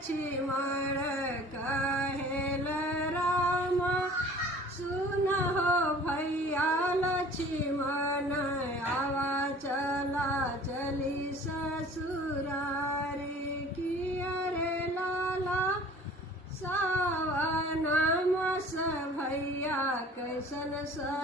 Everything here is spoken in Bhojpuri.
लक्ष्मण कहेल राम सुन हो भैया लक्ष्मण आवा चला चली ससुरारी किया रे लाला सावन मास भैया कैसन सा